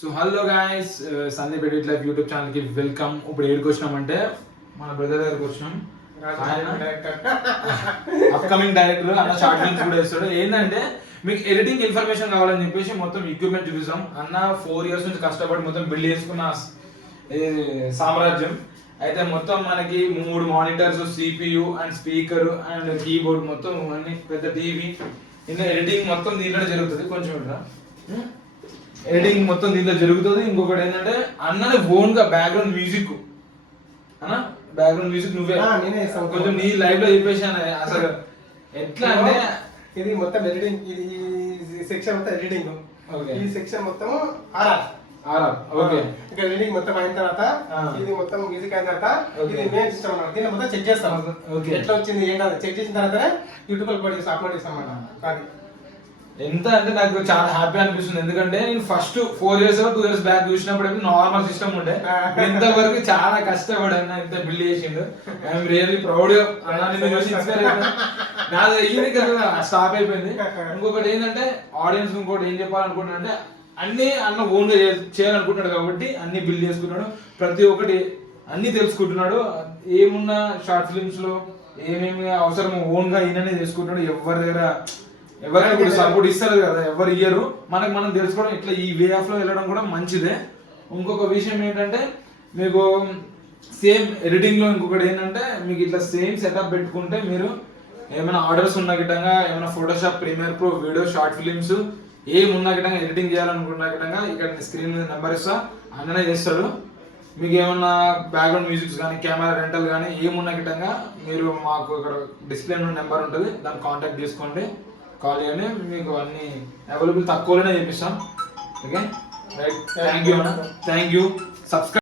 So hello guys, Sandeep edit life YouTube channel కి welcome. ఇప్పుడు ఏడికి వచ్చినామంటే మన బ్రదర్ దగ్గరకు వచ్చినాం. అప్కమింగ్ డైరెక్టర్ అన్న షార్ట్ ఫిల్మ్స్ కూడా వేస్తాడు. ఏంటంటే మీకు ఎడిటింగ్ ఇన్ఫర్మేషన్ కావాలని చెప్పేసి మొత్తం ఎక్విప్మెంట్ చూపిస్తాం. అన్న 4 years నుంచి కష్టపడి మొత్తం బిల్డ్ చేసుకున్న సామ్రాజ్యం. అయితే మొత్తం మనకి 3 monitors, CPU and speaker and keyboard మొత్తం అన్ని పెద్ద టీవీ. ఇంకా ఎడిటింగ్ మొత్తం దీంట్లో జరుగుతుంది. కొంచెం ఎడిటింగ్ మొత్తం దీంట్లో జరుగుతుంది. ఇంకొకటి ఏంటంటే అన్నని ఓన్ గా బ్యాక్గ్రౌండ్ మ్యూజిక్ అన్న బ్యాక్గ్రౌండ్ మ్యూజిక్ నువ్వే కొంచెం నీ లైవ్ లో చెప్పేసాను. అసలు ఎట్లా అంటే ఇది మొత్తం ఎడిటింగ్, ఇది సెక్షన్ మొత్తం ఎడిటింగ్. ఈ సెక్షన్ మొత్తం ఆర్ఆర్. ఓకే. ఇక్కడ ఎడిటింగ్ మొత్తం అయిన తర్వాత ఇది మొత్తం మ్యూజిక్ అయిన తర్వాత ఇది మెయిన్ సిస్టమ్ అన్నమాట. దీన్ని మొత్తం చెక్ చేస్తాం ఎట్లా వచ్చింది ఏంటో చెక్ చేసిన తర్వాత యూట్యూబ్ లో అప్లోడ్ చేస్తాం అన్నమాట. ఎంత అంటే నాకు చాలా హ్యాపీ అనిపిస్తుంది. ఎందుకంటే నేను ఫస్ట్ 4 years 2 years బ్యాక్ చూసినప్పుడు నార్మల్ సిస్టమ్ ఉండే. ఇంతవరకు చాలా కష్టపడాను, ఇంత బిల్డ్ చేసిండు. I'm really proud. నాది ఈయన స్టాప్ అయిపోయింది. ఇంకొకటి ఏంటంటే ఆడియన్స్ ఇంకోటి ఏం చెప్పాలనుకుంటున్నా అంటే అన్ని అన్న ఓన్ గా చేయాలనుకుంటున్నాడు కాబట్టి అన్ని బిల్డ్ చేసుకుంటున్నాడు. ప్రతి ఒక్కటి అన్ని తెలుసుకుంటున్నాడు. ఏమున్నా షార్ట్ ఫిల్మ్స్ లో ఏమేమి అవసరమో ఓన్ గా ఈయననే చేసుకుంటున్నాడు. ఎవరి దగ్గర ఎవరైనా కూడా సపోర్ట్ ఇస్తారు కదా, ఎవరు ఇయ్యరు. మనం తెలుసుకోవడం ఇట్లా ఈ వే ఆఫ్ లో వెళ్ళడం కూడా మంచిదే. ఇంకొక విషయం ఏంటంటే మీకు సేమ్ ఎడిటింగ్ లో ఇంకొకటి ఏంటంటే మీకు ఇట్లా సేమ్ సెటప్ పెట్టుకుంటే మీరు ఏమైనా ఆర్డర్స్ ఉన్న గిట్టంగా ఏమైనా Photoshop, Premiere Pro, video, short films ఏమున్నా గిట్టంగా ఎడిటింగ్ చేయాలనుకున్న గిట్టంగా ఇక్కడ స్క్రీన్ మీద నెంబర్ ఇస్తా, అన్ననే చేస్తాడు. మీకు ఏమన్నా బ్యాక్గ్రౌండ్ మ్యూజిక్స్ కానీ కెమెరా రెంటల్ కానీ ఏమున్నా గిట్టంగా మీరు మాకు ఇక్కడ డిస్ప్లే నెంబర్ ఉంటుంది, దాన్ని కాంటాక్ట్ చేసుకోండి, కాల్ చేయండి. మీకు అన్ని అవైలబుల్ తక్కువలోనే చేపిస్తాం. Okay right. థ్యాంక్ యూ అన్న, థ్యాంక్ యూ. సబ్స్క్రైబ్.